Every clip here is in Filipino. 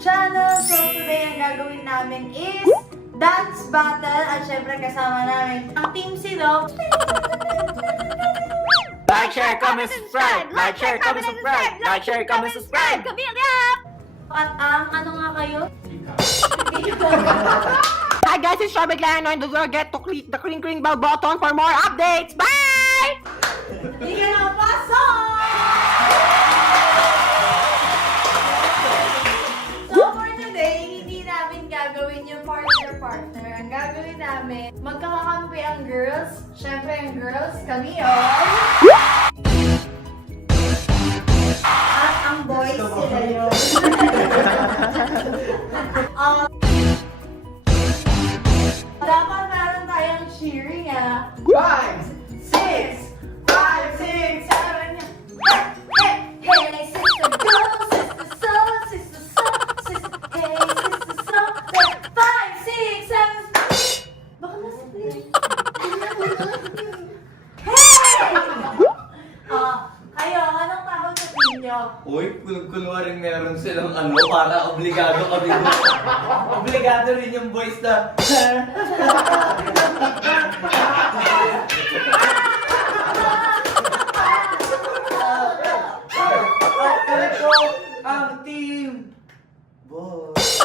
channel. So today ang gagawin namin is dance battle. At syempre kasama namin ang Team Silog. Like, share, comment, subscribe! Like, share, comment, subscribe! Like, share, comment, subscribe! At ang ano nga kayo? Hi guys, it's Shabig Lano and don't forget to click the ring bell button for more updates! Bye! Hindi ka na pasok! So for today, hindi namin gagawin yung partner-partner. Ang gagawin namin, magkakakampi ang girls. Syempre ang girls, kami at ang boys, sila yun. Dapat meron tayong cheering 5, 6, 5, 6, 7, hey, sister, go, sister, soul, sister, hey, sister, soul, 5, 6, 7, baka na-split. Hey! Kayo, anong tawag sa team nyo? Uy, kunwaring meron silang para obligado kami. Obligado rin yung voice na. Ito ang team boss.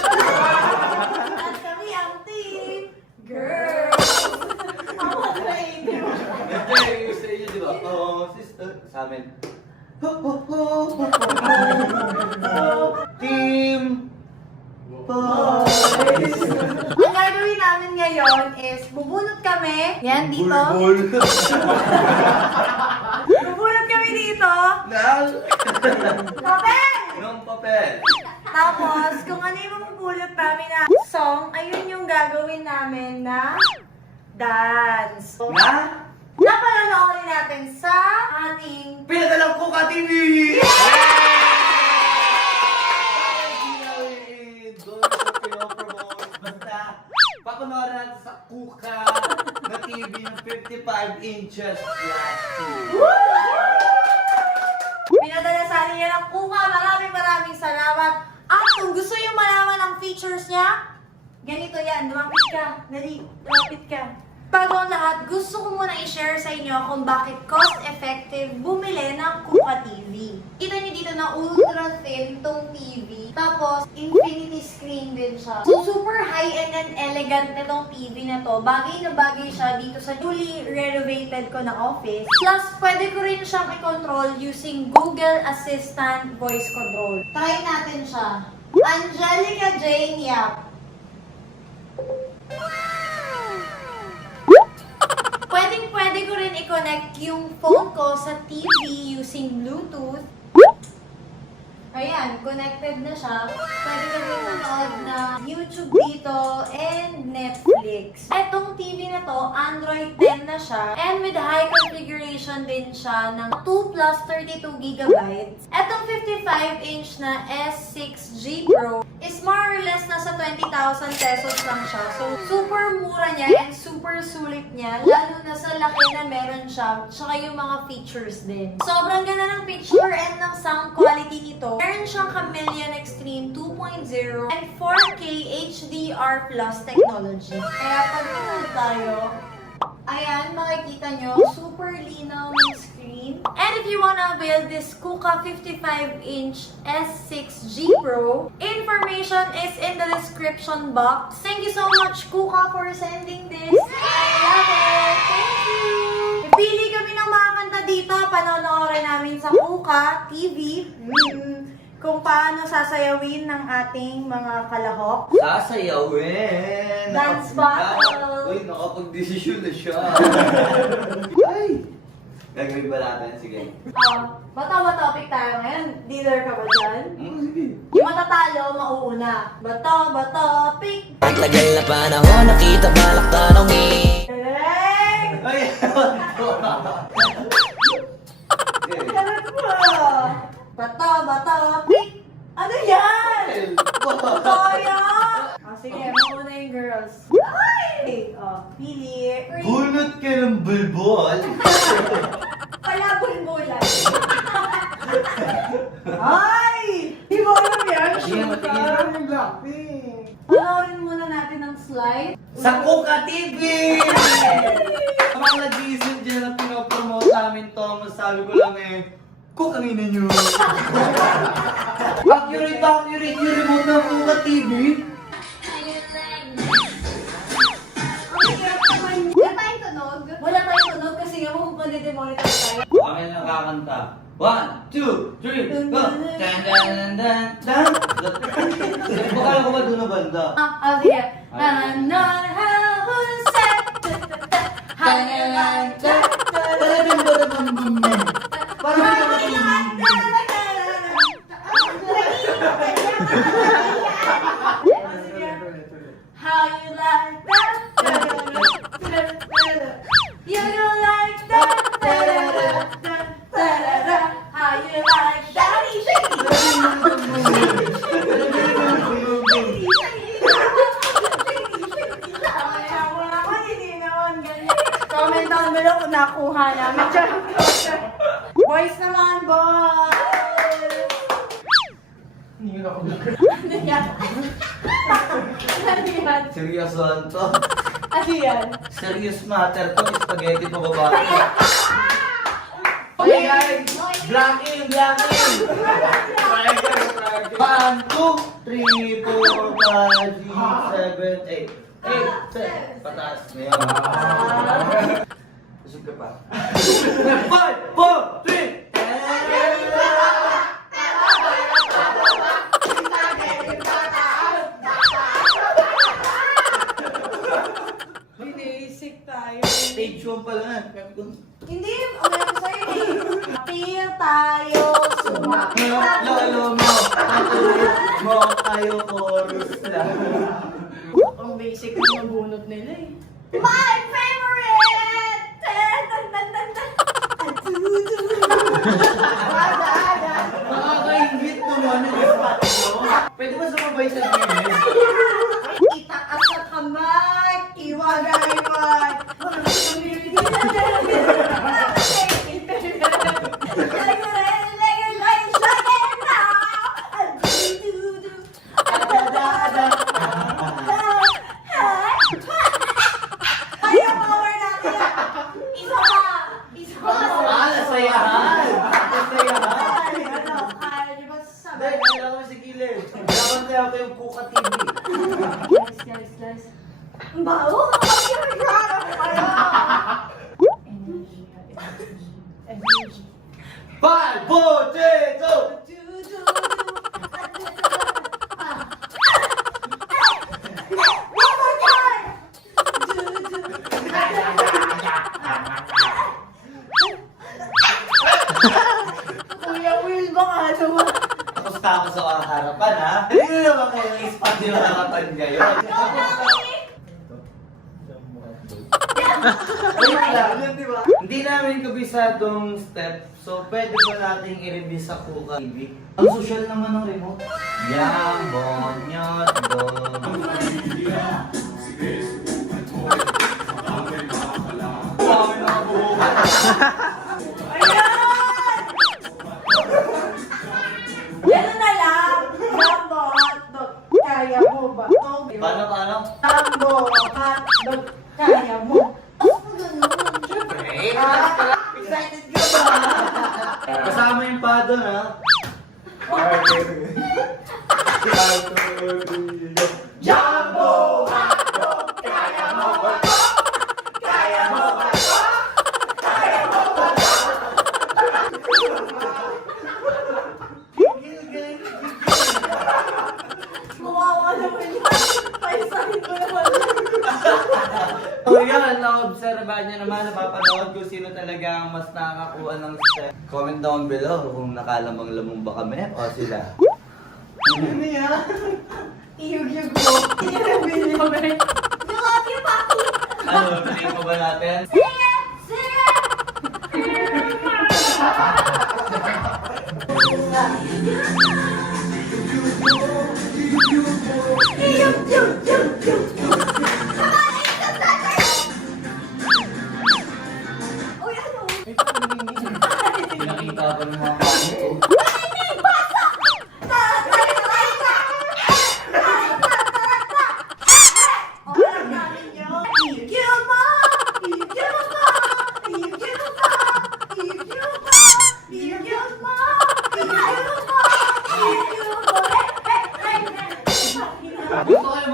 At kami ang team girls. Ito yung sa inyo, di ba? Sister, sa amin. Team boys. Ang gagawin namin ngayon is bubunot kami. Yan, dito. Bulbul. Bubunot kami dito. Papel! Nung papel. Tapos, kung ano yung mapupulot namin na song, ayun yung gagawin namin na dance. Na? Napanonoorin natin sa ating Pinadalang ko ka TV! Basta, papanoorin natin sa Kuka na TV ng 55 inches flat. pinadala sa atin yan ang Kuka. Maraming salamat. At kung gusto yung malaman ang features niya, ganito yan. Lumapit ka. Dali, lumapit ka. Bago ang lahat, gusto ko muna i-share sa inyo kung bakit cost-effective bumili ng Kuka TV. Kita niyo dito na ultra thin tong TV. Tapos, infinity screen din siya. So, super high-end and elegant na tong TV na to. Bagay na bagay siya dito sa newly renovated ko na office. Plus, pwede ko rin siyang i-control using Google Assistant voice control. Try natin siya. Angelica Jane Yap. Pwede ko rin i-connect yung phone ko sa TV using Bluetooth. Ayan, connected na siya. Pwede ko rin manood na YouTube dito and Netflix. Etong TV na to, Android 10 na siya. And with high configuration din siya ng 2 plus 32 GB. Etong 55-inch na S6G Pro is more or less nasa 20,000 pesos lang siya. So, super mura niya and super sulit niya. Lalo na sa laki na meron siya. Tsaka yung mga features din. Sobrang ganda ng picture and ng sound quality nito. Meron siyang Chameleon Extreme 2.0 and 4K HDR Plus technology. Kaya pag tingnan tayo, ayan, makikita nyo, super linaw ng screen. And if you wanna avail this Kuka 55-inch S6G Pro, information is in the description box. Thank you so much, Kuka, for sending this. I love it! Thank you! Pili kami ng mga kanta dito, panonoorin namin sa Kuka TV. Kung paano sasayawin ng ating mga kalahok. Sasayawin! Dance battle! Uy, nakapag-desisyon na siya. Ay! Gagawin ba natin? Sige. Bato topic tayo ngayon. Dealer ka ba dyan? Sige. Yung matatalo, mauuna. Bato pick! Tagal na panahon, nakita balak tanongin. Hey! Ay! Sarap mo! Bato pick! Ano yan? Kaya! Sige, mauna yung girls. Ay! Pili. Bunot ka ng bulbol! Pala bulbulan. Ay! Di ba alam yan? Sige, matigil. Blackpink. Panoorin muna natin ang slide. Sa Kuka TV! Sa mga nag-iisip dyan na pinopromote namin to, masabi ko lang Kuka ang ina nyo. Accurate yung remote ng Kuka TV. Wala tayong tunog. Wala tayong tunog kasi nga magpadedemonetize tayo. Kami nakakanta. 1, 2, 3, go! Dan dan dan dan dan. Bakala ko ba doon na banda? Sige. How you like that? You like that? How you like Comment down below kung nakuha namin. Boys naman, boys! Hindi na ako nag- Ano yan? Ano yan? Seryosohan to. Ano yan? Serious matter to. Spaghetti pa babae. Okay guys! Blocking! 1, 2, 3, 4, 5, 6, 7, 8. 8, 10. Pataas. Ngayon. Kusog ka pa. 5, 4, 3. Basic tayo. Stage 1 pala na. Hindi, okay ako sa'yo eh. Feel tayo, sumakit Lolo mo, atuloy mo, tayo chorus lang. Ang basic na nabunot nila eh. My favorite! Nakakaingit naman yung spot mo. Pwede ba sumabay sa gilid? Itaas sa kamay, iwagay-wag. Nasayahan! Nasayahan! Dahil, Guys, kailangan mo sa gilid. Dapat kaya ako yung Kuka TV. guys. Ang baho! Pag-iragyan ako kayo! Energy. 5, 4, 3, 2. One more time! Kuya Will, baka ano mo? Tapos tapos sa harapan ha. Hindi naman kayo ng spot yung harapan ngayon. Wait lang, diba? Hindi namin kabisadong step, so pwede ba nating i-review sa Kuka TV? Ang social naman ng remote. Yang, bonyot, bong. Yan na lang! Jumbo hotdog, kaya mo ba? Paano? Jumbo hotdog, kaya mo. Excited ka ba? Kasama yung pa doon ha? Jumbo! Kaya mo ba? Kaya mo ba? Kaya mo ba? Kawawa naman yan. Paisahin ko naman. So yun, na-obserbahan nyo naman, napapanood kung sino talaga ang mas nakakakuha ng step. Comment down below kung nakalamang-lamang ba kami o sila. Ano yan? Iyug-yug mo. Iyug-yug mo. You love you, Papi. Ano, tuloy pa ba natin? Sige! Sige! Iyug-yug-yug-yug. Uy, ano? Pinakita ko ng mga kami ko. Tatay, tatay, tatay!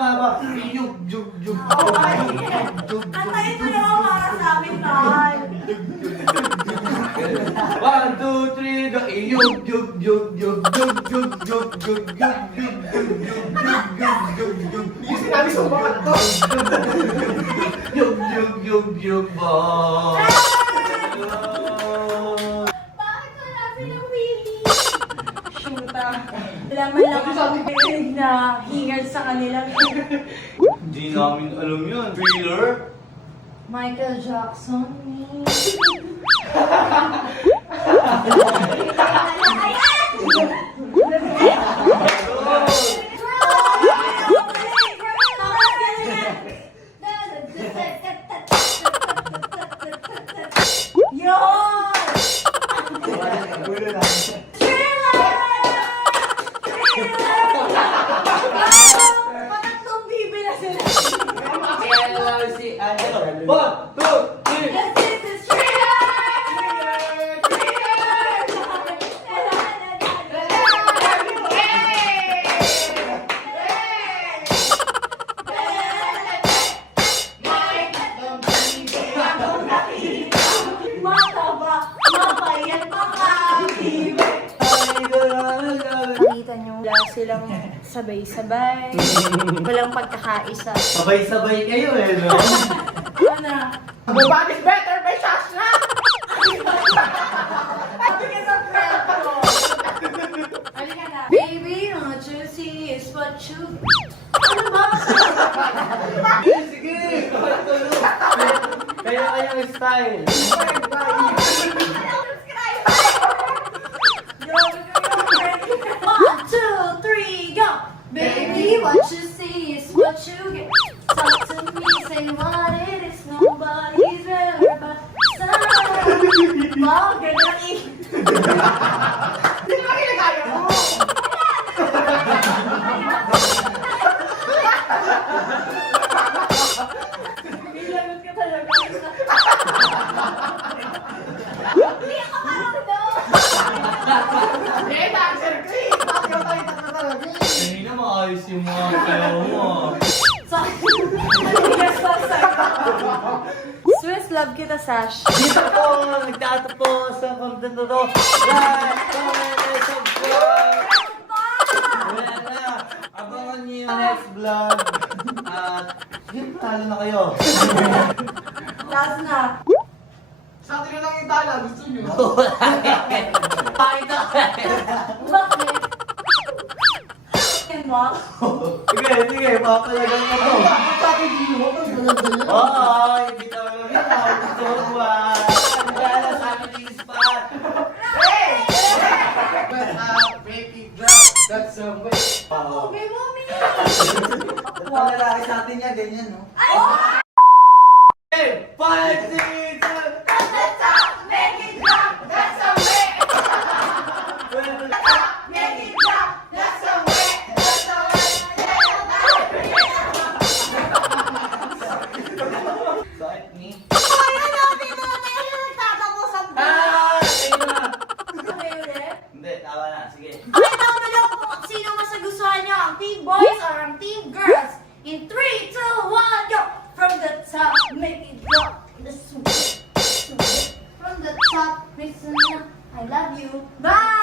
mama. Yug, yug, yug. Antayin mo naman para sa amin, Tal. 1, 2, 3, go! Yug, yug, yug, yug, yug, yug, yug, yug, yug, yug, yug, yug, yug, yug. Yung sinabi sa mga to. Yug, yug, yug, yug, boy. Bakit wala silang Willie? Shoota. Wala man lang ako pinig na hingal sa kanila. Hindi namin alam yun. Thriller? Michael Jackson. Yun! Patatlong bibi na sila. Kaya lang si ano. 1, 2, 3. This is Thriller! Mataba, mapayat, makakibe. Nakita nyo, wala silang sabay-sabay. Walang pagkakaisa. Sabay-sabay kayo eh, no? Ano? Nobody's better by Shashna! Sabi ka sa friend ko. Halika na. Baby, what you see is what you... Ano ba? Sige! Kaya kayang style. One, two, three, go! Baby, what you see is what you get. Talk to me, say what it is. Nobody's ever but someone. Wow, ganda ng Hindi naman kinakaya mo! Nilagot ka talaga. Hindi ako marunong. Eh, Dancer Chris! Bakit yung tayo talaga? Hindi na maayos yung mga kayo mo. So, nanigas pa sa'yo. Swiss, love kita, Sash. Dito po, nagtatapo sa content na to. Like, comment, and subscribe. Wala na. Abangan niyo yung next vlog. At yun, talo na kayo. Last na. Sa atin na lang yung tala, gusto nyo? Pakit na kayo. Bakit? Mo? Sige, sige, papalagan ko to. Bakit sa atin dito mo? Oo, hindi na mo yun. Gusto ko ba? Kaya sa amin yung spot. Breaking ground, that's the way. Okay, mommy! Mga lalaki sa atin yan, ganyan, no? Ay! Okay, 5, 6, 7. That's the top! Make it drop! That's the way! Make it drop! That's the way! That's the way! Sakit ni. Kaya natin na tayo nagtatapos ang Ayun na. Sabi ulit? Hindi, tama na. Sige. Okay, tama lang kung sino mas nagustuhan nyo, ang team boys or ang team girls. In 3, 2, 1, go! From the top, make it drop. The sweet, sweet. From the top, listen, I love you. Bye!